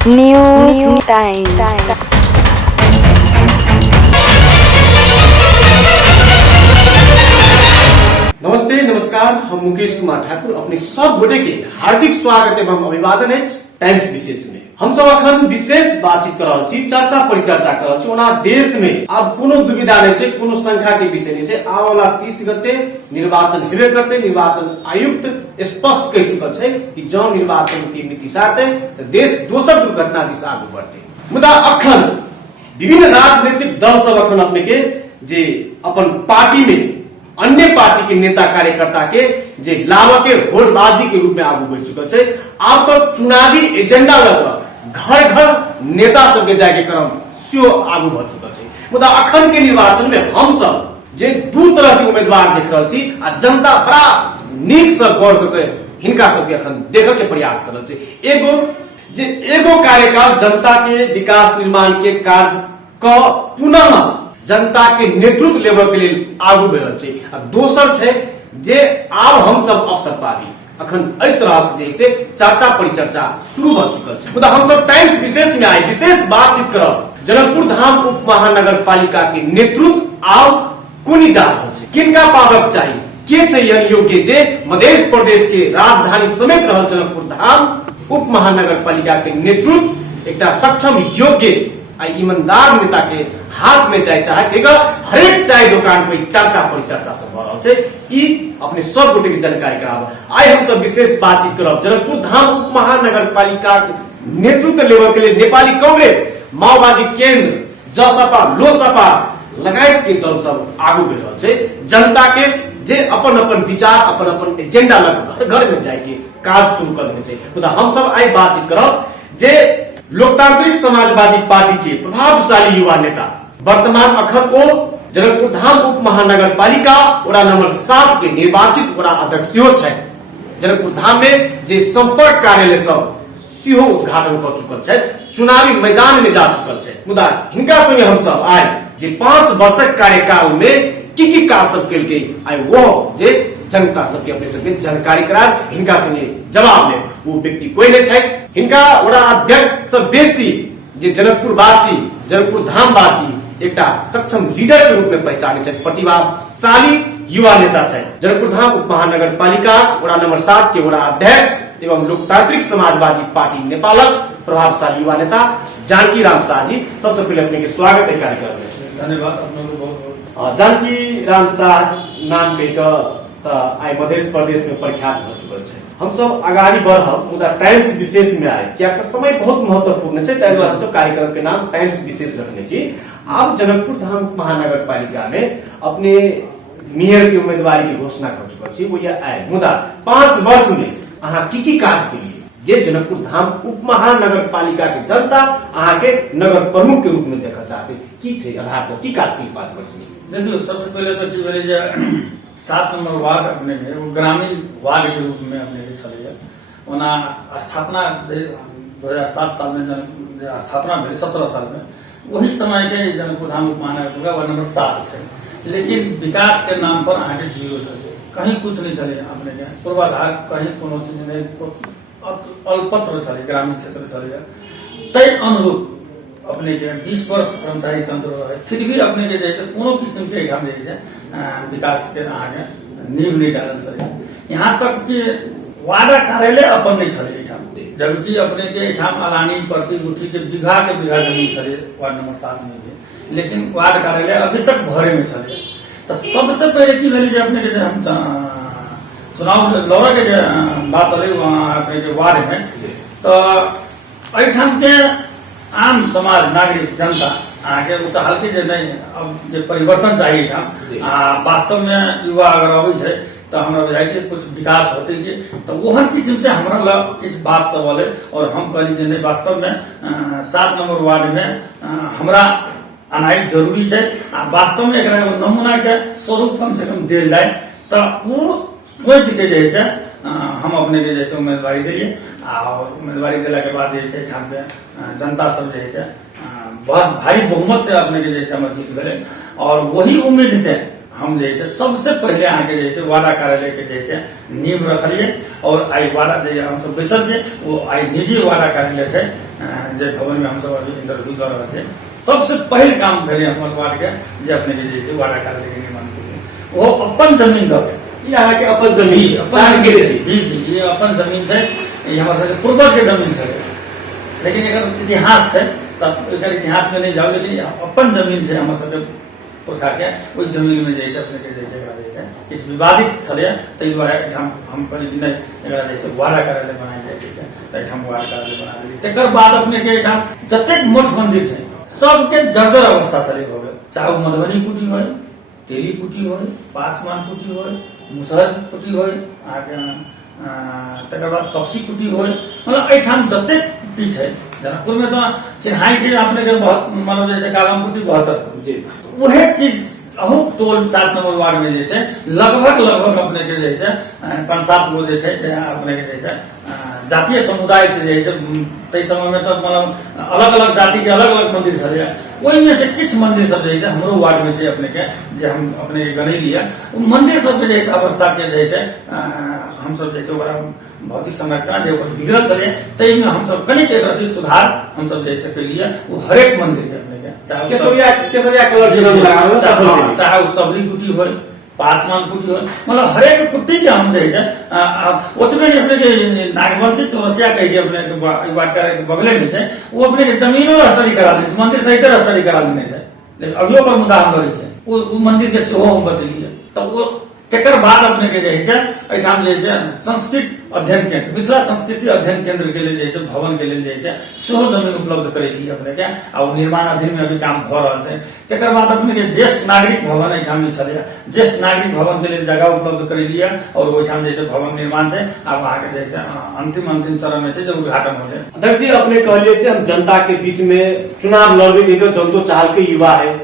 News times. नमस्ते नमस्कार, हम मुकेश कुमार ठाकुर अपने सब गोटे के हार्दिक स्वागत एवं अभिवादन है टाइम्स विशेष में। हम सब अखन विशेष बातचीत कर रहा छी, चर्चा परिचर्चा कर रहा छी। ओना देश में अब कोनो दुविधा नहीं है, कोनो संख्या के विषय नहीं है। आने वाला 30 गते निर्वाचन हेबे करते। निर्वाचन आयुक्त स्पष्ट कह चुका है कि जो निर्वाचन की मिति साटे तो देश दोसर दुर्घटना दिशा आगे बढ़ते। मुदा अखन विभिन्न राजनीतिक दल सब अखन अपने के जे अपन पार्टी में अन्य पार्टी के नेता कार्यकर्ता के जे लाभ के होड़बाजी के रूप में आगू बढ़ चुका है। अब तो चुनावी एजेंडा लगा घर घर नेता सबके जाके क्रम से आगू बढ़ चुका है। मुदा अखन के निर्वाचन में हम सब जे दू तरह के उम्मीदवार देख रहे छी आ जनता बड़ा नीक से गौर करके हिनका सबके अखन देखे के प्रयास कर रहे छी। एगो कार्यकाल जनता के विकास निर्माण के कार्य का पुनः जनता के नेतृत्व लेवल के लिए आगू बढ़ रहे हैं। दोसर है जे आब हम सब अवसर पाबी अखन एहि तरह जैसे चर्चा परिचर्चा शुरू हो चुकल है। मुदा हम सब टाइम्स विशेष में आए विशेष बातचीत करब जनकपुर धाम उप महानगर पालिका के नेतृत्व आब कोनी जा रहा है, किनका पावक चाहिए, के चाहिए योग्य जे मध्य प्रदेश के राजधानी समेत रह जनकपुर धाम उप महानगर पालिका के नेतृत्व एक सक्षम योग्य ईमानदार नेता के हाथ में जाए चाहे हरेक चाय दुकान पर चर्चा परिचर्चा सब हो रहा है। अपने सब गोटे की जानकारी कराब आए हम सब विशेष बातचीत करब जनकपुर धाम उप महानगर पालिका नेतृत्व लेवल के लिए नेपाली कांग्रेस, माओवादी केंद्र, जसपा, लोसपा लगायत के दल सब आगू बढ़ रहे हैं। जनता के जे अपन अपन विचार अपन अपन एजेंडा लग घर घर में जाके कार्य शुरू कर देने चाहिए। हम सब आई बातचीत करब जे लोकतांत्रिक समाजवादी पार्टी के प्रभावशाली युवा नेता वर्तमान अखन वो जनकपुर धाम उप महानगर पालिका वड़ा नंबर 7 के निर्वाचित वड़ा अध्यक्ष है। जनकपुर धाम में जे संपर्क कार्यालय सब सीहो उद्घाटन कर चुकल है, चुनावी मैदान में जा चुकल है। मुदा हिनका संगे हम सब आए जे 5 वर्षक कार्यकाल में की काज सब केलके आए वो जे जनता सबके अपने सबके जानकारी करा हिनका संगे जवाब ले वो व्यक्ति कोई नहीं है। हिनका वड़ा अध्यक्ष सब बेसी जे जनकपुर वासी जनकपुर धाम वासी एक सक्षम लीडर के रूप में पहचाने छे, प्रतिभाशाली युवा नेता है। जनकपुर धाम उप महानगर पालिका वड़ा नंबर 7 के वड़ा अध्यक्ष एवं लोकतांत्रिक समाजवादी पार्टी नेपालक प्रभावशाली युवा नेता जानकी राम शाह जी, सबसे पहले अपने के स्वागत है कार्यक्रम में। धन्यवाद। जानकी राम शाह नाम के आई मध्य प्रदेश में प्रख्यात हो चुकल है। हम सब आगाड़ी बढ़ब मुदा टाइम्स विशेष में आए क्या समय बहुत महत्वपूर्ण है, ताहि दुआरे हम सब कार्यक्रम के नाम टाइम्स विशेष रखने छी। आप जनकपुर धाम महानगर पालिका में अपने मेयर की उम्मीदवारी की घोषणा कर चुका छी, वो यह आए मुदा 5 वर्ष में अहाँ की काज के लिए जे जनकपुर धाम उप महानगर पालिका के जनता अहाँ के नगर प्रमुख के रूप में देखा चाहते की छे आधार से की काज के 5 वर्ष में? देखियो सबसे पहले तो की भेलै जे 7 नंबर वार्ड अपने के वो ग्रामीण वार्ड के रूप में अपने के छलै। ओना स्थापना 2007 साल में स्थापना भेल 17 साल में वही समय के जनकपुर धाम उप महानगर पालिका वार्ड नंबर 7 है। लेकिन विकास के नाम पर आगे जीरो चले, कहीं कुछ नहीं चले अपने के पूर्वाधार कहीं कोनो चीज नहीं, अल्पत्र चले ग्रामीण क्षेत्र चले। तय अनुरूप अपने के 20 वर्ष कर्मचारी तंत्र रहे फिर भी अपने के जैसे कोनो किस्म के हम जैसे विकास के आगे नींव नहीं डालल चले। यहाँ तक कि वार्ड कार्यालय अपन नहीं चले, जबकि अपने के अलानी प्रतिगुठी के बीघा जमीन चले वार्ड नंबर 7 में भी, लेकिन वार्ड कार्यालय अभी तक भरे में चले। तो सबसे पहले की भेल अपने के हम चुनाव लड़े के बात अल अपने के वार्ड में, तो अठाम के आम समाज नागरिक जनता आगे चाहल के नहीं अब जो परिवर्तन चाहिए था वास्तव में युवा अगर अबै है तो हमारा बुझाई के कुछ विकास होते कि तो वह किस्म से हमारा किस बात सब बोले और हम कहली नहीं वास्तव में 7 नंबर वार्ड में हमारा आनाई जरूरी है। वास्तव में एक नमूना के स्वरूप कम से कम दिल जाए तो वो सोच के जैसे हम अपने के जैसे उम्मीदवारी दिलिए और उम्मीदवारी दिला के बाद जैसे पे जनता सब जैसे बहुत भारी बहुमत से अपने के जैसे हम जीत गए और वही उम्मीद से हम जैसे सबसे पहले अहाँ के जैसे वार्ड कार्यालय के जैसे नींव रखलिए और आई वार्ड जे हम सब बैसल छे वो आई निजी वार्ड कार्यालय से जे भवन में हम सब अभी इंटरव्यू कर रहे थे। सबसे पहले काम करे हमारे वार्ड के जे अपने के जैसे वार्ड कार्यालय के निर्माण के वो अपन जमीन दे यहाँ के अपन जमीन अपन जी जी ये अपन जमीन है, ये हमारे पूर्वज के जमीन है। लेकिन अगर इतिहास है तब अगर इतिहास में नहीं जाओ, लेकिन अपन जमीन से हमारे सबके पुरखा के वही जमीन में जैसे अपने के जैसे किस विवादित छे ताहि दुआरे हम जैसे वार्ड कार्यालय बनाए जाए हम वार्ड कार्यालय बना दी। तकर बाद अपने के जतेक मठ मंदिर है सबके जर्जर अवस्था छे हो गए, चाहे मधुबनी कुटी हो, तेली कुटी हो, पासवान कुटी हो, मुसहर कुटी हो, तकर बाद तपसी कुटी हो, मतलब एठाम जतेक कुटी है जनकपुर में तो चिन्हाई से अपने के बहुत मतलब जैसे कालम कुटी 72 वह चीज अहू टोल 7 नंबर वार्ड में जैसे लगभग अपने के जैसे 5-7 गो जैसे अपने के जैसे जातीय समुदाय से जैसे तई समय में तो मतलब अलग अलग जाति के अलग अलग मंदिर छे, वही में से कुछ मंदिर सब जैसे हमरो वार्ड में से अपने के जे हम अपने के गने लिया मंदिर सब के जैसे अवस्था के जैसे हम सब जैसे भौतिक संरचना जो बिगड़ल चले तई में हम सब कनिक प्रति सुधार हम सब जैसे के लिए वो हर एक मंदिर के अपने के चाहे वो सबली कुटी हो, पासवान कुटी हो, मतलब हर एक कुटी के हम जैसे उतने अपने के नागवंशी चौरसिया कही अपने वार्ड के बगले में से वो अपने के जमीनों रजिस्ट्री करा दी, मंदिर सहित रजिस्ट्री करा देने से, लेकिन अभियो पर मुद्दा हम लड़ी से वो मंदिर के सेहो हम बचलिए। तो वो तकर बाद अपने के जैसे एठाम जैसे संस्कृत अध्ययन केंद्र मिथिला संस्कृति अध्ययन केंद्र के लिए जैसे भवन के लिए जैसे सेहो जमीन उपलब्ध करेली अपने के और निर्माण अधीन में अभी काम भ रहा है। तकर बाद अपने के ज्येष्ठ नागरिक भवन एठाम में छे, ज्येष्ठ नागरिक भवन के लिए जगह उपलब्ध करेली और ओठाम जैसे भवन निर्माण है अब वहाँ के जैसे अंतिम चरण में से जब उद्घाटन हो जाए। अध्यक्ष जी अपने कहलिए हम जनता के बीच में चुनाव लड़बे के जनतो चाहल के युवा है,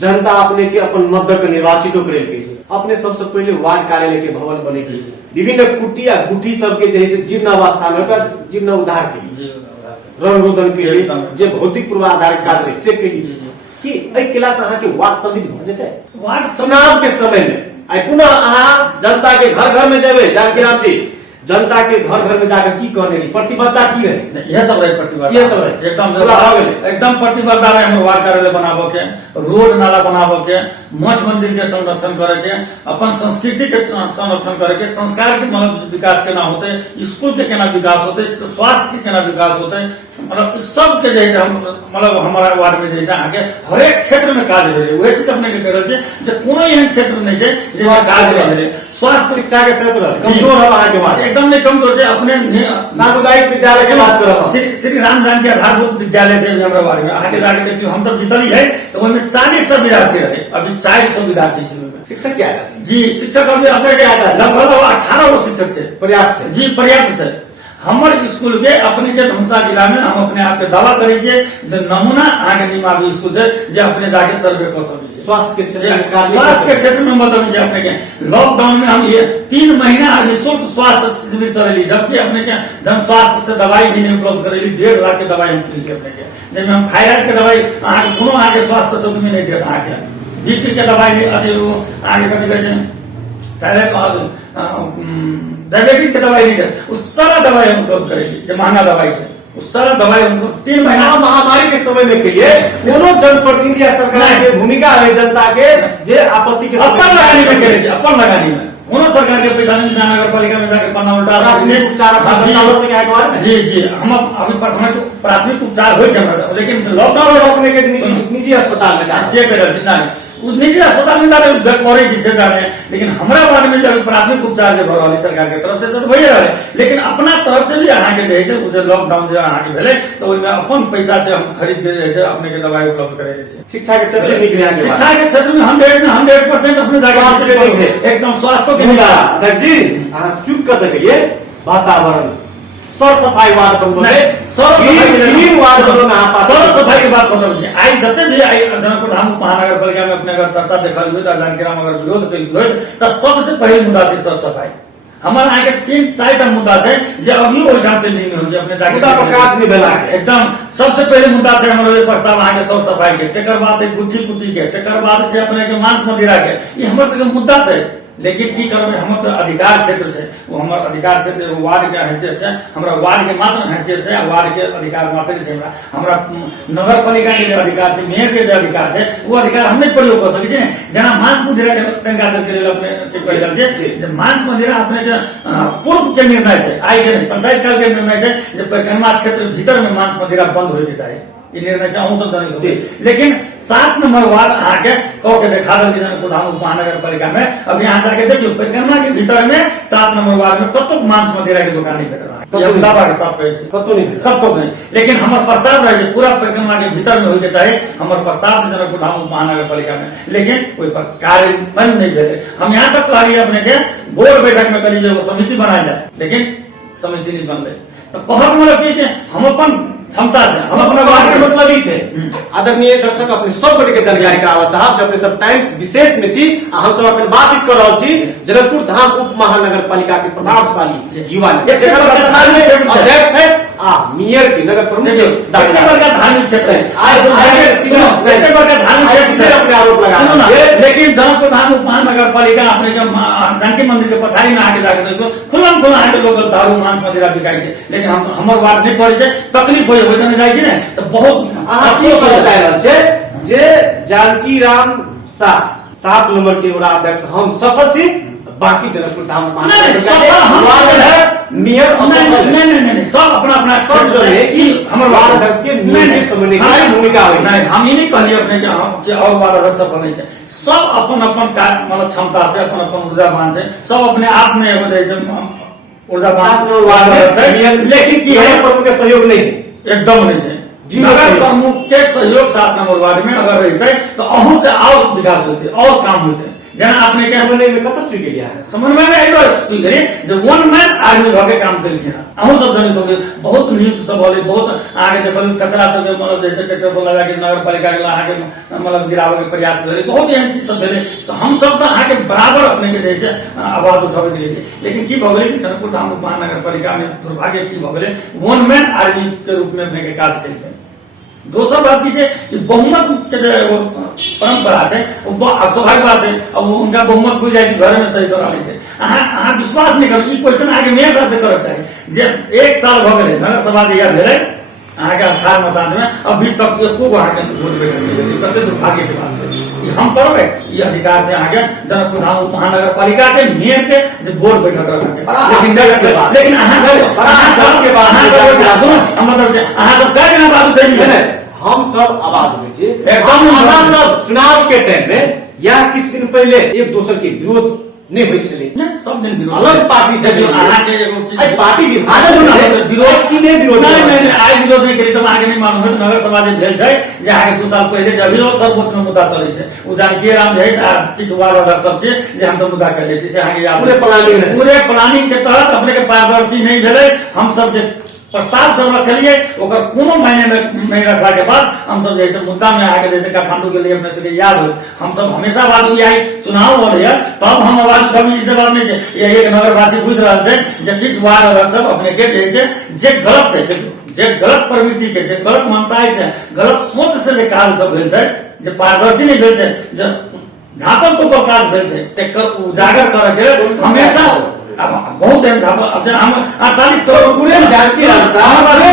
जनता अपने के अपन मत के निर्वाचित करे के अपने सबसे पहले वार्ड कार्यालय के भवन बने की विभिन्न कुटिया गुटी सबके जैसे जीर्ण अवस्था में जीर्ण उद्धार के रंग रोदन के लिए जे भौतिक पूर्वाधार कार्य से के लिए कि एहि किला से अहाँ के वार्ड समिति भ जेतै वार्ड चुनाव के समय में आई पुनः अहाँ जनता के घर में जेबे जानकीराम जी जनता के घर में जाकर की कहने की प्रतिबद्धता की है यह सब रहे प्रतिबद्धता ये सब रहे एकदम प्रतिबद्धता रहे हम वार्ड कार्यालय बनाबो के, रोड नाला बनाबो के, मठ मंदिर के संरक्षण करे के, अपन संस्कृति के संरक्षण करे के, संस्कार के मतलब विकास केना होते, स्कूल के केना विकास होते, स्वास्थ्य के केना विकास होते, मतलब सब के जैसे हम मतलब हमारा वार्ड में जैसे आगे हर एक क्षेत्र में काज भेले वही चीज अपने के करल छे जे कोनो एहन क्षेत्र नहीं है जे काज नहीं भेले। स्वास्थ्य शिक्षा के क्षेत्र कमजोर है अहाँ के वार्ड एकदम नहीं कमजोर है। अपने सामुदायिक विद्यालय की बात करब श्री राम जानकी आधारभूत विद्यालय से हमारा वार्ड में आगे जाके देखियो हम तब जीतली है तो उसमें 40 विद्यार्थी रहे, अभी 400 विद्यार्थी शिक्षक क्या है जी शिक्षक अभी असर क्या है लगभग 18 शिक्षक से पर्याप्त है जी पर्याप्त है। हमर स्कूल के अपने के धनुषा जिला में हम अपने आप के दावा करे छे जे नमूना आगे निमावी स्कूल है जे अपने जाके सर्वे कर सके छे। स्वास्थ्य के क्षेत्र में मतलब जे अपने के लॉकडाउन में हम ये 3 महीना निःशुल्क स्वास्थ्य शिविर चलेली जबकि अपने के जन स्वास्थ्य से दवाई भी नहीं उपलब्ध करेली 1.5 लाख के दवाई हम किनके अपने के जिसमें हम थायराइड के दवाई आगे कोनो आगे स्वास्थ्य चौकी में नहीं देता आगे बीपी के दवाई भी अति आगे कथी कहै छै थायराइड डायबिटीज के दवाई नहीं है उस सारा दवाई हम उपलब्ध करेगी जो महंगा दवाई है उस सारा दवाई हमको 3 महीना महामारी के समय में के लिए कोनो जनप्रतिनिधि या सरकार के भूमिका है जनता के जे आपत्ति के अपन लगानी में करे अपन लगानी में कोनो सरकार के पैसा नहीं नगर पालिका में जाके पन्ना उल्टा प्राथमिक उपचार जी जी हम अभी प्राथमिक उपचार हो छै लेकिन लॉकडाउन रोकने के निजी अस्पताल में से करे निजी अस्पताल में जाके करे से जाने लेकिन हमारा वार्ड में जब प्राथमिक उपचार जो हो सरकार के तरफ से तो भइए रहे लेकिन अपना तरफ से भी अहाँ के जैसे लॉकडाउन जो अहाँ के भेले तो ओइमे अपन पैसा से हम खरीद के जैसे अपने के दवाई उपलब्ध करे छै। शिक्षा के क्षेत्र में शिक्षा के क्षेत्र में 100% अपने जाके एकदम स्वास्थ्य के अध्यक्ष जी अहाँ चुप कर देलिए वातावरण सर सफाई वार्ड बनबे सर सफाई के बात बताउ छै आई जते भी आई जनकपुर धाम महानगर पालिका में अपने अगर चर्चा देखल हुई जानकीराम अगर विरोध कल हुई तो सबसे पहले मुद्दा थी सर सफाई हमारे अहाँ के 3-4टा मुद्दा है जे अभी ओहिठाम पेंडिंग में हो छै अपने जाके मुद्दा पर काज नहीं भेला है। एकदम सबसे पहले मुद्दा है हमारे प्रस्ताव अहाँ के साफ सफाई के, तेकर बाद है गुट्ठी पुट्ठी के, तेकर बाद से अपने के मांस मदिरा के, ये हमर सबके मुद्दा है। लेकिन की करबे, हम तो अधिकार क्षेत्र से वो हमर अधिकार क्षेत्र वार्ड के हैसियत से हमरा वार्ड के मात्र हैसियत से वार्ड के अधिकार मात्र से हमरा नगर पालिका के जो अधिकार है, मेयर के जो अधिकार है, वो अधिकार हम नहीं प्रयोग कर सकै छै। जेना मांस मदिरा के तंगा के लेल अपने के कहि रहल छै जे मांस मदिरा अपने के पूर्व के निर्णय है, आइ के नहीं पंचायत काल के निर्णय है जे परिक्रमा क्षेत्र भीतर में मांस मदिरा बंद होय के चाही। ये निर्णय से अहूँ सब जाने छी। लेकिन 7 नंबर वार्ड अहाँ के कह के देखा दल प्रधान महानगर पालिका में अभी यहाँ जाके देखियो परिक्रमा के भीतर में 7 नंबर वार्ड में कतो मांस मदिरा के दुकान नहीं भेट रहा है, दावा के साथ कहे कतो नहीं। लेकिन हमारे प्रस्ताव रहे पूरा परिक्रमा के भीतर में होके चाहे, हमारे प्रस्ताव से जनक प्रधान महानगर पालिका में, लेकिन कोई कार्यान्वयन नहीं भेले। हम यहाँ तक कहलिए अपने के बोर्ड बैठक में करी जो समिति बनाया जाए, लेकिन समिति नहीं बनले। तो कहत मतलब कि हम अपन क्षमता से हम अपना वार्ड के मतलब ही है। आदरणीय दर्शक अपने सब गोटे के जानकारी करावल चाहब जे अपने सब टाइम्स विशेष में छी, हम सब अपन बातचीत कर रहल छी जनकपुर धाम उप महानगर पालिका के प्रभावशाली युवा अध्यक्ष है आ मेयर के नगर प्रमुख धार्मिक क्षेत्र है। अपने आरोप लगा, लेकिन जनकपुर धाम उप महानगर पालिका अपने जानकी मंदिर के पछाड़ी में आके जाके देखो खुल्लम खुल्ला आके लोग दारू मांस मदिरा बिकाई है, लेकिन हमर वार्ड नहीं पड़े छै, तकलीफ हो जाए छै ने तो बहुत जे जानकी राम शाह 7 नंबर के बड़ा अध्यक्ष हम सफल छी, बाकी जनकपुर धाम मेयर नहीं सब अपना अपना सब जो है कि हमारे वार्ड अध्यक्ष के भूमिका नहीं, हम ही नहीं कहलिए अपने के और वार्ड अध्यक्ष सफल नहीं है। सब अपन अपन मतलब क्षमता से अपन अपन ऊर्जावान से सब अपने आप में जैसे ऊर्जावान, लेकिन की है प्रमुख के सहयोग नहीं, एकदम नहीं है। नगर प्रमुख के सहयोग 7 नंबर वार्ड में अगर रहते तो अहू से और विकास होते और काम होते। जना आपने क्या समन्वय में कत चुकी गया है, समन्वय में एक चुकी गई जो 1 मैन आर्मी भागे काम करें अहू सब जनित हो गए। बहुत न्यूज सब बोले, बहुत आगे देखल कचरा सब मतलब जैसे ट्रैक्टर पर लगा के नगर पालिका के आगे मतलब गिरावे के प्रयास करे, बहुत एहन चीज सब भेले। तो हम सब तो आगे बराबर अपने के जैसे आवाज उठाबे गेलिए, लेकिन की भगले कि जनकपुर धाम महानगर पालिका में दुर्भाग्य की भगले 1 मैन आर्मी के रूप में अपने के काज करेंगे। दोसर बात की है कि बहुमत के जो परंपरा है स्वाभाविक बात है, अब उनका बहुमत हो जाए घर में सही करा ले अहाँ विश्वास नहीं करू। क्वेश्चन आगे मेयर साहब से करे चाहिए जे 1 साल भ गए नगर सभा दिया भेले अहाँ के 18 मसान में अभी तक एको गो अहाँ के वोट बैठक नहीं, कते दुर्भाग्य के बात है। हम करबे ये अधिकार से आगे जनकपुर धाम महानगर पालिका के मेयर के जो बोर्ड बैठक रखेंगे, लेकिन अहाँ सब क्या कहना बात चाहिए, हम सब आवाज उठे छी एकदम सब चुनाव के टाइम में या किस दिन पहले एक दूसरे के विरोध नहीं होई छले, सब दिन विरोध अलग पार्टी से जो अहाँ के एगो चीज पार्टी विरोध सीधे विरोध नहीं आई विरोध नहीं करी तो आगे नहीं मालूम है। नगर सभा जे भेल छै जे आगे 2 साल पहले जब विरोध सर्वोच्च में मुद्दा चले छै उ जानकी राम जे किछ वार्ड अध्यक्ष सब छै जे हम सब मुद्दा कर से आगे पूरे प्लानिंग के तहत अपने के पारदर्शी नहीं भेले। हम सब जे प्रस्ताव सब रखलिए ओकर कोनो मायने में नहीं रखला के बाद हम सब जैसे मुद्दा में आगे जैसे काठमांडू के लिए अपने से याद हो हम सब हमेशा बात हुई आई चुनाव हो रही है तब हम आवाज उठाबी इस बात नहीं है। यही एक नगरवासी बुझ रहा है जब किस वार्ड अध्यक्ष सब अपने के जैसे जे गलत है जे गलत प्रवृत्ति के जे गलत मनसाय से गलत सोच से जे कार्य सब भेल छै जे पारदर्शी नहीं भेल छै जे झापल तो काज भेल छै तेकर उजागर कर के हमेशा बहुत हम 48 करोड़ पूरे जानकी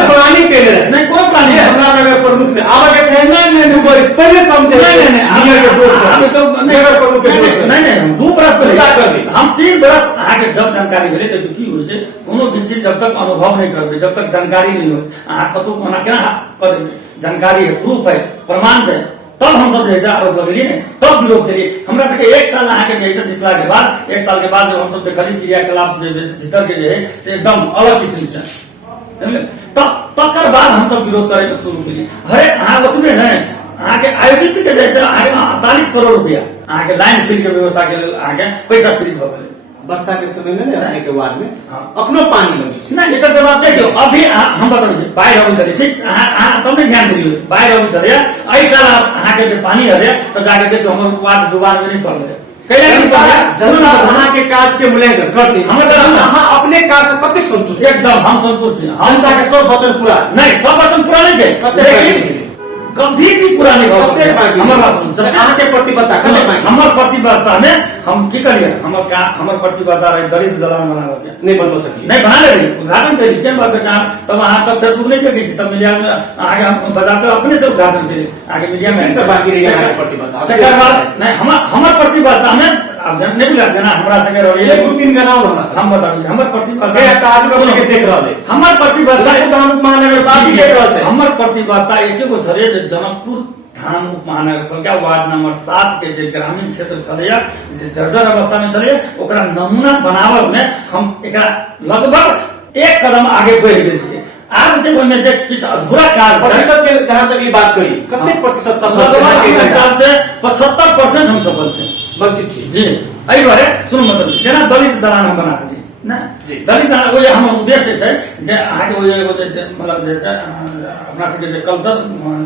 प्लानिंग के लिए नहीं कोई प्लानिंग हमरा नगर प्रमुख में आवा के छै नहीं पहले समझे नहीं हम 2 बरस पहले हम 3 बरस आगे जब जानकारी मिले तो की हो से कोनो भी चीज जब तक अनुभव नहीं करबे जब तक जानकारी नहीं हो अहाँ कतौ मना केना कर जानकारी है प्रूफ है प्रमाण है तब हम सब जैसे आरोप लगेलिए ने तब विरोध करिए। हमरा सबके 1 साल अहाँ के जैसे जितला के बाद 1 साल के बाद जब हम सब देखली क्रियाकलाप भीतर के जे है से एकदम अलग किस्म से तकर बाद हम सब विरोध करे शुरू केलिए। अरे अहाँ ओतने है अहाँ के आईडीपी के जैसे अहाँ के 48 करोड़ रुपया अहाँ के लाइन फिल के व्यवस्था के लिए अहाँ के पैसा फ्रीज भ गेलै वर्षा के समय में रहने के बाद में अपनो पानी लगे नहीं एकर जवाब देखियो अभी हम बताबै छी बाढ़ आबै छै ठीक अहाँ तब ने ध्यान दियौ बाढ़ आबै छै ऐ साल अहाँ के पानी हरे तो जाके देखियो हमर वार्ड दुबार में नहीं पड़ले जनता अहाँ के काज के मूल्यांकन करते अहाँ अपने काज से कते संतुष्ट एकदम हम संतुष्ट हैं। जनता के सब वचन पूरा नहीं, सब वचन पूरा नहीं है, कभी भी पूरा नहीं हो सकता। अहाँ के प्रतिबद्धता हमर प्रतिबद्धता में हम की करिए, हमर प्रतिबद्धता रहे दलित दलान बनावे नहीं बनबो सकी नहीं बना ले उद्घाटन करी के बाद तब अहाँ तब फेसबुक नहीं देखी तब मीडिया में आगे हम बताते अपने से उद्घाटन करिए आगे मीडिया में सब बाकी रही है प्रतिबद्धता नहीं हमर प्रतिबद्धता में अब नहीं मिला जना हमरा संगे रही एक दो तीन गाना हमरा हम बताबी हमर प्रतिबद्धता के ताज के देख रहले हमर प्रतिबद्धता महानगर पालिका देख रहल छै हमर प्रतिबद्धता एके गो छले जे जनकपुर धाम उप महानगर पालिका वार्ड नंबर 7 के जे ग्रामीण क्षेत्र छलैया जे जर्जर अवस्था में छलैया ओकरा नमूना बनावल में हम एकरा लगभग एक कदम आगे बढ़ गेल छियै। आज जे ओइमे जे किछ अधूरा कार्य प्रतिशत के जहां तक ये बात करी कितने प्रतिशत हिसाब से 75% हम सफल थे वंचित छी जी। एहि बारे सुनु मतलब जेना दलित दलान हम बना देली ना दलित दलान वो हमर उद्देश्य छै जे अहाँ के वो एगो जैसे मतलब जैसे अपना सबके जे कल्चर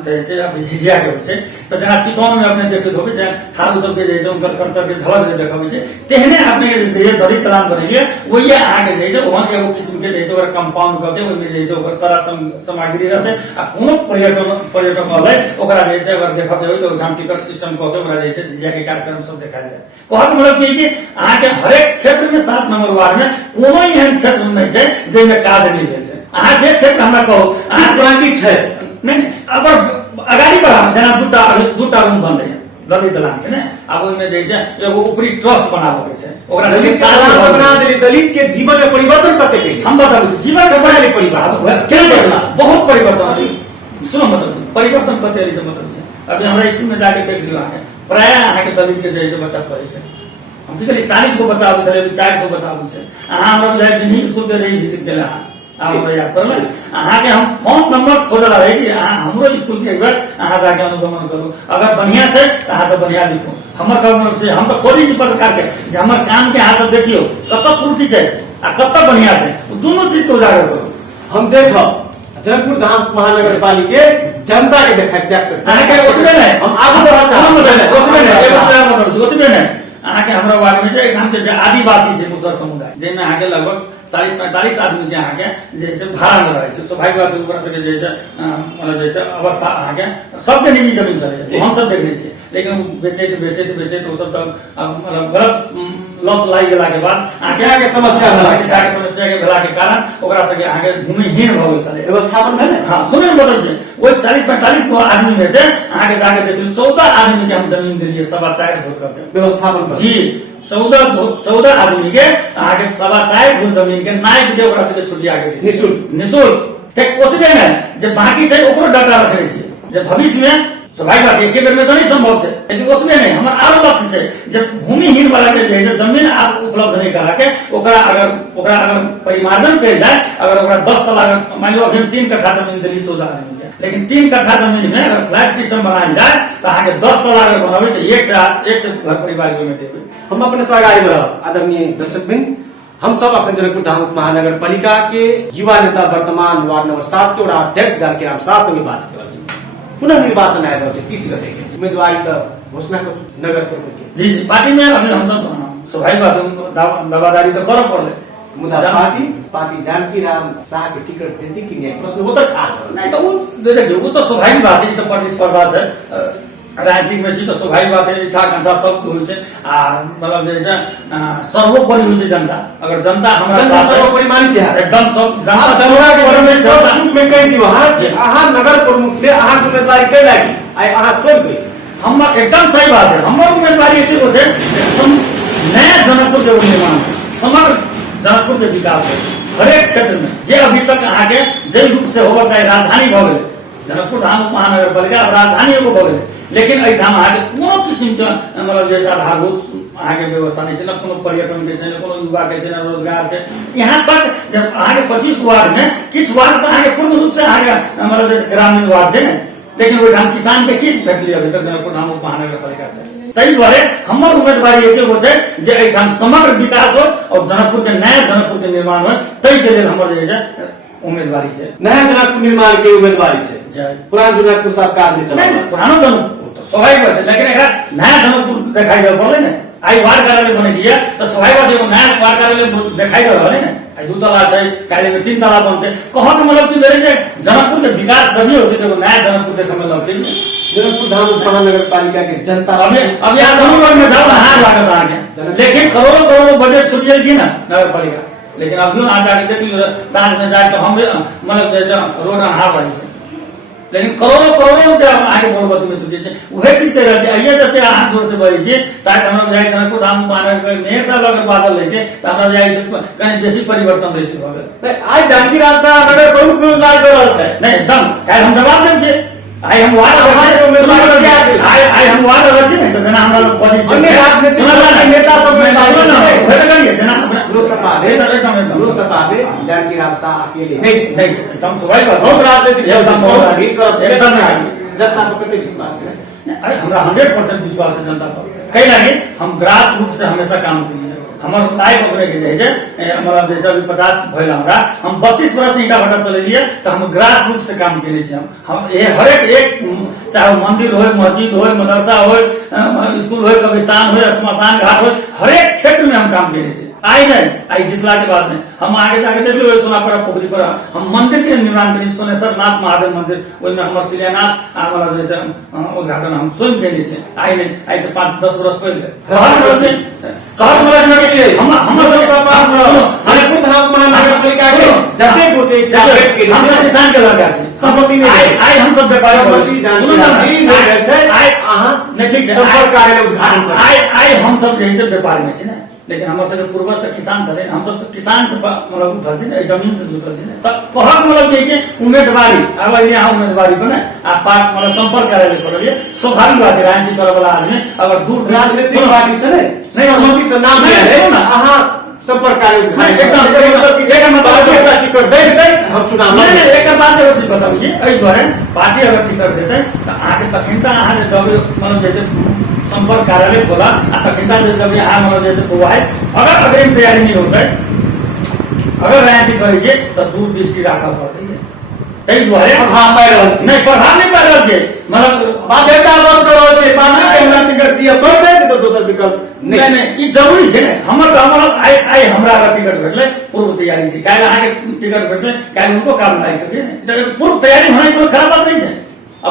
जैसे अब झिझिया के होइ छै त जेना चितौन में अपने देखैत होबै जे थारू सब के जैसे उनकर कल्चर के झलक जे देखाबै छै तेहने अपने के जे दलित दलान बनेलिए वही अहाँ के जैसे ओहन एगो किस्म के जैसे ओकरा कंपाउंड करके ओइमे जैसे ओकर सारा सामग्री रहते आ कोनो पर्यटक अलै ओकरा जैसे अगर देखब होय त ओठाम टिकट सिस्टम कऽ के ओकरा जैसे झिझिया के कार्यक्रम सब देखायल जाय। कहत मतलब कि अहाँ के हरेक क्षेत्र में 7 नंबर वार्ड में कोनो एहन क्षेत्र नहीं छै जेमे काज नहीं भेल छै। अहाँ जे क्षेत्र हमरा कहू अहाँ शांति छै नहीं अगर अगाड़ी बढ़ा जेना दूटा रूम बन रहे दलित दलान के ने अब ओइमे जैसे एगो ऊपरी ट्रस्ट बनावे के छै ओकरा दलित दलान बना देली दलित के जीवन में परिवर्तन कते के हम बताबू जीवन के बड़ा परिवर्तन क्या देखला बहुत परिवर्तन सुनो मतलब परिवर्तन कते से मतलब छै। अभी हमरा स्कूल में जाके देख लियो अहाँ प्राय अहाँ के दलित के जैसे बच्चा पढ़े छै हम की करी 40 गो बच्चा आबै छै 400 बच्चा आबै छै अहाँ हमरा बुझाय बिनी स्कूल के रही विजिट केला हमरा याद करल अहाँ के हम फोन नंबर खोजल रहे कि अहाँ हमरो स्कूल के एक बार अहाँ जाके अनुगमन करू अगर बढ़िया छै त अहाँ सब बढ़िया लिखो हमर गवर्नमेंट से हम तो खोजी पत्रकार के जे हमर काम के अहाँ सब देखियो कत त्रुटि छै आ कत बढ़िया छै दोनों चीज के उजागर करू। हम देखब जनकपुर धाम महानगर पालिका जनता के देखाय अहाँ के ओतबे नहीं हम आगू बढ़ा चाहब ओतबे नहीं अहाँ के हमरा वार्ड में एठाम के आदिवासी छै मुसर समुदाय जेमे अहाँ के लगभग 40-45 आदमी के अहाँ के जैसे भाड़ा में रहे छै स्वाभाविक बात ऊपर से जैसे मतलब जैसे अवस्था अहाँ के सबके निजी जमीन चले हम सब देखने छियै लेकिन बेचैत वो सब तो मतलब गलत लत लागि गेला के बाद शिक्षा के समस्या के भेला के कारण ओकरा सबके अहाँ के भूमिहीन भ गेल छलै व्यवस्थापन भेलै। हां सुनै मतलब छै वो 40-45 गो आदमी में से अहाँ के जाके देखियो 14 आदमी के हम जमीन देलिए 4.5 धुर करके व्यवस्थापन जी 14 आदमी के अहाँ के 4.5 धुर जमीन के नाय के ओकरा सबके छुट्टी आगे निःशुल्क तक ओतबे में जे बाकी छै ओकरो डाटा रखने छी जे भविष्य में स्वाभाविक बात एक बेर में तो नहीं संभव है लेकिन उतने नहीं हमारा आरो लक्ष्य है जब भूमिहीन वाला के जैसे जमीन आप उपलब्ध नहीं करा के ओकरा अगर परिमार्जन कर जाए अगर ओकरा 10 तला मान लो अभी 3 कट्ठा जमीन दिल्ली 14 आदमी के लेकिन 3 कट्ठा जमीन में अगर फ्लैट सिस्टम बनाया जाए तो अहाँ के 10 तला अगर बनावे तो एक से घर परिवार के में देवे। हम अपने सहकारी बढ़ब आदरणीय दर्शकबिन हम सब अखन जनकपुर धाम महानगर पालिका के युवा नेता वर्तमान वार्ड नंबर 7 के अध्यक्ष जानकी राम शाह संगे बातचीत कर पुनः निर्वाचन आयल छै किसी कते के उम्मीदवारी तो घोषणा कर नगर प्रमुख के जी पार्टी में अभी हम सब स्वाभाविक बात दावादारी तो करब पड़ले मुदा पार्टी जानकी राम शाह के टिकट देती कि नहीं प्रश्न वो तक आ नहीं तो वो देखिए वो तो स्वाभाविक बात है तो प्रतिस्पर्धा है राजनीतिक में तो स्वाभाविक बात है इच्छा आकांक्षा सबके होइ छै आ मतलब जैसे सर्वोपरि होइ छै जनता अगर जनता हमरा सर्वोपरि मानी छै एकदम सब जनता के रूप में कह दियो अहाँ नगर प्रमुख ले अहाँ उम्मीदवारी कर लागी आइ अहाँ छोड़ गई हम एकदम सही बात है हमर उम्मीदवारी एते हो छै नया जनकपुर के निर्माण समग्र जनकपुर के विकास है हरेक क्षेत्र में जे अभी तक अहाँ के जय रूप से होगा चाहे राजधानी भ गेलै जनकपुर धाम महानगर पालिका राजधानी एगो भ गेलै लेकिन एहिठाम अहाँ के कोनो किस्म के मतलब जैसे आधारभूत अहाँ के व्यवस्था नहीं छै न कोनो पर्यटन के छै न कोनो युवा के छै न रोजगार छै यहाँ तक जब अहाँ के 25 वार्ड में किछ वार्ड तो अहाँ के पूर्ण रूप से अहाँ के मतलब जैसे ग्रामीण वार्ड छै न लेकिन ओहिठाम किसान के की भेटली अभी तक जनकपुर धाम महानगर पालिका से ताहि दुआरे हमर उम्मीदवारी एके गो छै जे एहिठाम समग्र विकास हो और जनकपुर के नया जनकपुर के निर्माण हो ताहि के लेल हमर जे छै उम्मीदवारी छै नया जनकपुर निर्माण के उम्मीदवारी छै पुरान जनकपुर सब काज नहीं चला पुरानो जनकपुर तो स्वाभाविक बात है लेकिन एकरा नया जनकपुर देखाई दे पड़ले ने आई वार्ड कार्यालय बने दिए तो स्वाभाविक बात एगो नया वार्ड कार्यालय दिखाई दे रहा है ना, आई 2 तला है, कार्यालय में 3 तला बनते कह के मतलब कि मेरे जनकपुर के विकास तभी होते तो नया जनकपुर देखे में लगते जनकपुर धाम महानगर पालिका के जनता अभी आप धनुगढ़ में जाओ हार लागत आगे, लेकिन करोड़ों बजट छूट की ना नगर पालिका, लेकिन अभी आज आके देख लीजिए साँझ में जाए तो हम मतलब जैसे रोड हार रही है, लेकिन करोड़ों रुपया आगे बोलबती में छुटे वही चीज कह रहे आइए जब हाथ जोर से बढ़े छे शायद हम जाए जनकपुर धाम महानगर मेयर साहब अगर बादल रहे तो हमरा जाए कहीं बेसी परिवर्तन रहते भगे। आज जानकी राम साहब नगर प्रमुख उम्मीदवार कर रहल छै नहीं एकदम काहे हम जवाब देब जे आई हम वार्ड आई हम वार्ड रहे थे तो जना हमरा बड़ी अन्य राजनीतिक नेता सब में भेट करिए जना लोकसभा में जानकी राम साहब अकेले नहीं एकदम स्वाभाविक बात बहुत राजनीतिक एकदम जनता पर कते विश्वास है? अरे हमरा 100% विश्वास है जनता पर, कहीं लगे हम ग्रास रूट से हमेशा काम करिए हमार लाइफ अपने के जैसे मतलब जैसे अभी 50 भइल हमरा हम 32 वर्ष ईटा भट्टा चलेलिए तो हम ग्रास रूट से काम केने छी हम ये हर एक चाहे मंदिर हो मस्जिद हो मदरसा हो स्कूल हो कब्रिस्तान हो स्मशान घाट हो हर एक क्षेत्र में हम काम केने छी आई नहीं आई जितला के बाद में हम आगे जाके देख लो सोनापुरा पोखरी पर हम मंदिर के निर्माण करी सोनेश्वर नाथ महादेव मंदिर ओइमे हमर शिलान्यास मतलब जैसे उद्घाटन हम स्वयं केने छी आई नहीं आई से 5-10 वर्ष पहले जनकपुर धाम महानगर पालिका के जते गोटे जागृत के हम किसान के लगा छी सम्मति में आई हम सब व्यापारी सम्मति जानकारी नहीं छै आई अहां नहीं ठीक है संपर्क कार्यालय उद्घाटन आई हम सब जैसे व्यापार में छी ना, लेकिन हमारे सबके पूर्वज तो किसान छे हम सब किसान से मतलब उठल छी जमीन से जुटल छी त कहक मतलब कि उम्मीदवारी अब यहाँ उम्मीदवारी बने आ पार्ट मतलब संपर्क कार्यालय करलिए स्वाभाविक बात है राजनीति करे वाला आदमी अगर दूर राजनीतिक पार्टी से नहीं सम्मति से नाम लिया है अहां संपर्क कार्यालय एकदम टिकट दे दे हम चुनाव नहीं एक बात एगो चीज बताबै छी एहि दुआरे पार्टी अगर टिकट देते तो आके तखन त अहाँ जब मतलब जैसे संपर्क कार्यालय खोला तखन जब यहाँ मतलब जैसे हुआ है अगर अग्रिम तैयारी नहीं होता है अगर राजनीति करै तो दूर दृष्टि राखल पड़ते है तै दुआरे प्रभाव पाइ रहल छै नहीं प्रभाव नहीं पाइ रहल छै मतलब बाध्यता बस कर रहल छै बाध्य के हमरा टिकट दिया पड़ दे तो दोसर विकल्प नहीं नहीं ई जरूरी छै ने हमर आई हमरा अगर टिकट भेटले पूर्व तैयारी छै काहे अहाँ के टिकट भेटले काहे उनको काम नहीं सके ने पूर्व तैयारी होना कोनो खराब बात नहीं है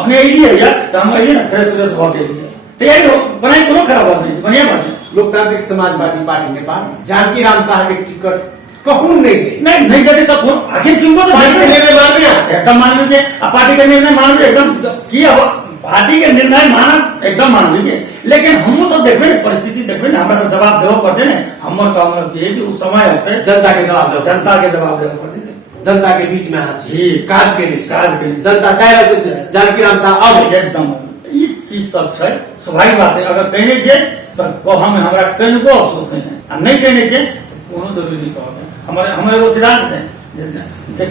अपने आईडी है तो हम आइए ना फ्रेश भ गेलिए तैयारी बनाई कोनो खराब बात नहीं है बढ़िया बात है। लोकतांत्रिक समाजवादी पार्टी नेपाल जानकी राम साहब के टिकट कहूं नहीं दे नहीं देते तो आखिर क्यों को निर्णय मान लिया एकदम मान लीजिए पार्टी का निर्णय मान लीजिए एकदम किया पार्टी के निर्णय माना एकदम मान लीजिए, लेकिन हम सब देखबे परिस्थिति देखबे ना हमरा जवाब देव पड़ते ने हमर काम ये कि उस समय होते जनता के जवाब देव पड़ते जनता के बीच में हाथ जी काज के लिए जनता चाहे जानकी राम साहब अब एकदम ई चीज सब छै स्वाभाविक बात है अगर कहने छे तो हम हमरा कनको अफसोस नहीं है आ नहीं कहने छे कोनो जरूरी नहीं कहब हमारे वो सिद्धांत है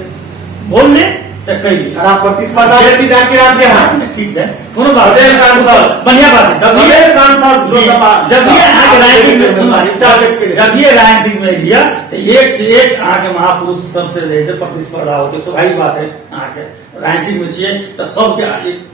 बोलने से कही आप प्रतिस्पर्धा जैसी जानकी राम के हां ठीक है कोनो बात सांसद बढ़िया बात है जब ये सांसद जब ये आगे राजनीतिक जब ये राजनीतिक में लिया तो एक से एक आगे महापुरुष सबसे जैसे प्रतिस्पर्धा होते स्वाभाविक बात है आगे राजनीतिक में छिए तो सबके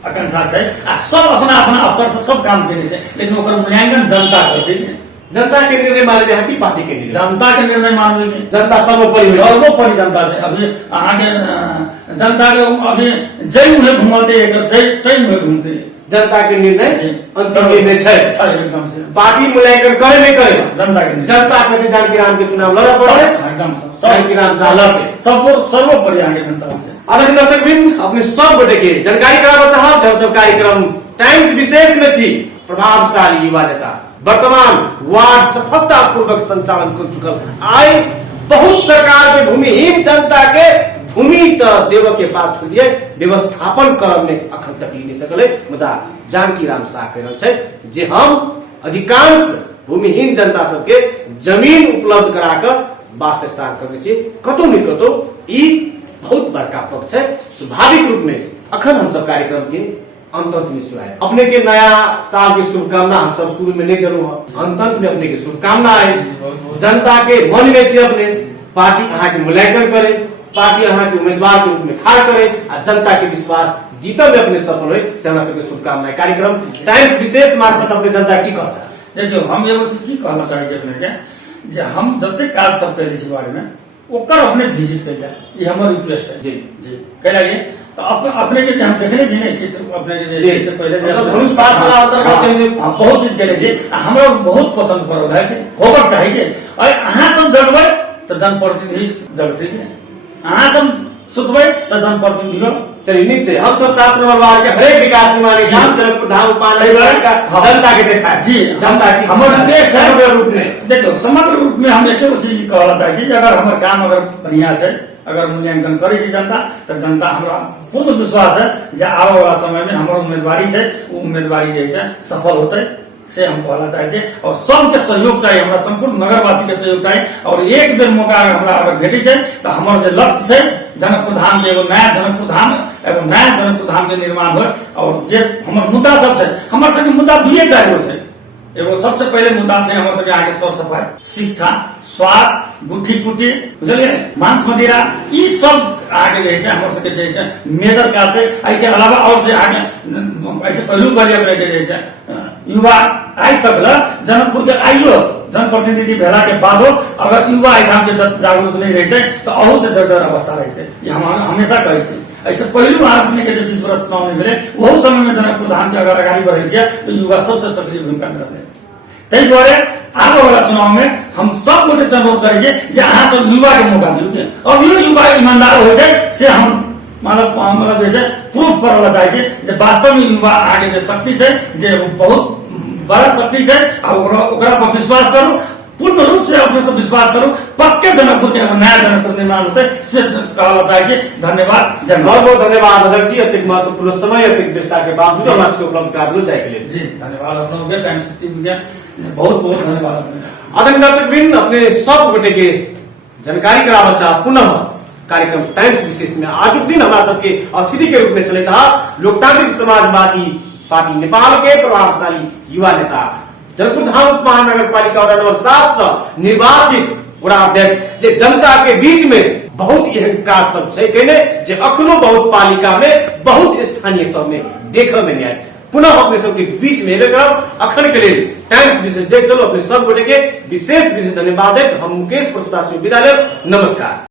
आकांक्षा है आ सब अपना अपना स्तर से सब काम करने से, लेकिन ओकर मूल्यांकन जनता करते हैं जनता के निर्णय माने हैं कि पार्टी के निर्णय जनता के निर्णय मानवे जनता सर्वोपरि जनता से अभी आगे जनता के अभी जय मुहे घूमते तय मुहे घूमते जनता के निर्णय अंतिम निर्णय छै एकदम से पार्टी मूल्यांकन करे नहीं करे जनता के जनता के जानकी राम के चुनाव लड़ा पड़े एकदम जानकी राम साहब लड़ते सर्वोपरि आगे जनता से। आदरणीय दर्शकवृंद अपने सब गोटे के जानकारी कराबो चाहब जब सब कार्यक्रम टाइम्स विशेष में थी प्रभावशाली युवा नेता वर्तमान वार्ड सफलतापूर्वक संचालन कर चुकल आय बहुत सरकार के भूमिहीन जनता के भूमि तो देव के पास दिए व्यवस्थापन करम में अखन तक ली नहीं सकल मुदा जानकी राम साह कह रहे जे हम अधिकांश भूमिहीन जनता सबके जमीन उपलब्ध करा कर वास स्थान करे कतौ नहीं कतौ ई बहुत बड़का पक्ष है। स्वाभाविक रूप में अखन हम सब कार्यक्रम के अंत में सुनाए अपने के नया साल की शुभकामना हम सब शुरू में नहीं करूँ अंत में अपने की शुभकामना है जनता के मन में थी अपने पार्टी अहाँ के मूल्यांकन करे पार्टी अहाँ के उम्मीदवार के रूप में खड़ा करे और जनता के विश्वास जीतब में अपने सफल हो से हमरा सबके शुभकामनाएं कार्यक्रम टाइम्स विशेष मार्फत अपने जनता की कह देखियो हम एगो चीज की कहना चाहे छी अपने के जे हम जते काज सब कैले छी बारे में ओकर अपने विजिट कर जाए, ये हमार रिक्वेस्ट है। जी जी कैला गए तो अपने के हम देखले छी नहीं कि अपने के जैसे पहले धनुष पास वाला अंतर्गत से बहुत चीज कैले छी, हमरा बहुत पसंद पड़ल है कि होकर चाहिए और अहाँ सब जगबै तो जनप्रतिनिधि जगते के, अहाँ सब सुतबै तो जनप्रतिनिधि चलिए नीचे हम सब 7 नंबर वार्ड के हरेक विकास निर्माणी काम जनकपुर धाम उपाध्याय का जनता के देखा है। जी जनता की हमारे देश समग्र रूप में देखो समग्र रूप में हम एक चीज कहना चाहे छी, अगर हमारे काम अगर बढ़िया है, अगर मूल्यांकन करे छी जनता तो जनता हमरा पूर्ण विश्वास है जे आने वाला समय में हमारे उम्मीदवारी है वो उम्मीदवारी जैसे सफल होते से हम कहना चाहे छी। और सबके सहयोग चाहिए, हमरा संपूर्ण नगरवासी के सहयोग चाहिए और एक बेर मौका हमरा अगर भेटी है तो हमारे जो लक्ष्य है जनकपुर धाम के एगो नया जनकपुर धाम के निर्माण हो। और जे हमारे मुद्दा सब है, हमारे सबके मुद्दा दुए चार गो है। एगो सबसे पहले मुद्दा है हमारे सबके आगे सर सफाई, शिक्षा, स्वास्थ्य, गुठी पुटी बुझलिए, मांस मदिरा, ये सब आगे जैसे हमारे सबके जैसे मेजर का से के अलावा और से आगे ऐसे पहलू कर जैसे युवा आज तक जनकपुर के आइयो जनप्रतिनिधि भेला के बाद अगर युवा एग्जाम के जागरूक नहीं रहते तो अहू से जर्जर अवस्था रहते, ये हम हमेशा कहे छी। ऐसे पहलू अपने के जब 20 वर्ष चुनाव नहीं मिले वह समय में जनकपुर धाम के अगर आगाड़ी बढ़ गया तो युवा सबसे सक्रिय भूमिका निभाते। तै द्वारे आगे वाला चुनाव में हम सब गोटे से अनुरोध करे जे अहाँ सब युवा के मौका दियो और यो युवा ईमानदार हो जाए से हम मतलब जैसे प्रूफ करला चाहे छे जे वास्तव में युवा आगे जो शक्ति है जे बहुत बड़ा शक्ति है और ओकरा पर विश्वास करो, पूर्ण रूप से अपने से विश्वास करो, पक्के जनकपुर के नया जनकपुर निर्माण होते से कहला चाहे छे। धन्यवाद, बहुत बहुत धन्यवाद अध्यक्ष जी, अत्यंत महत्वपूर्ण समय अत्यंत व्यस्तता के बावजूद हमारे को उपलब्ध करा दिया जाए के लिए जी धन्यवाद। अपना टाइम से बहुत बहुत धन्यवाद अपने आदरणीय दर्शकवृंद, अपने सब गोटे के जानकारी करावा चाह पुनः कार्यक्रम टाइम्स विशेष में आज दिन हमारा सबके अतिथि के रूप में चले था लोकतांत्रिक समाजवादी पार्टी नेपाल के प्रभावशाली युवा नेता जनकपुर धाम महानगर पालिका वार्ड नंबर 7 से निर्वाचित वड़ा अध्यक्ष जे जनता के बीच में बहुत एहन काज सब छै कहने जे अखनो बहुत पालिका में बहुत स्थानीय तौर में देखे में नहीं आए। पुनः अपने सबके बीच में करब अखन के लिए टाइम्स विशेष देख लो। अपने सब गोटे के विशेष धन्यवाद है। हम मुकेश प्रस्तुता से विदा लेब। नमस्कार।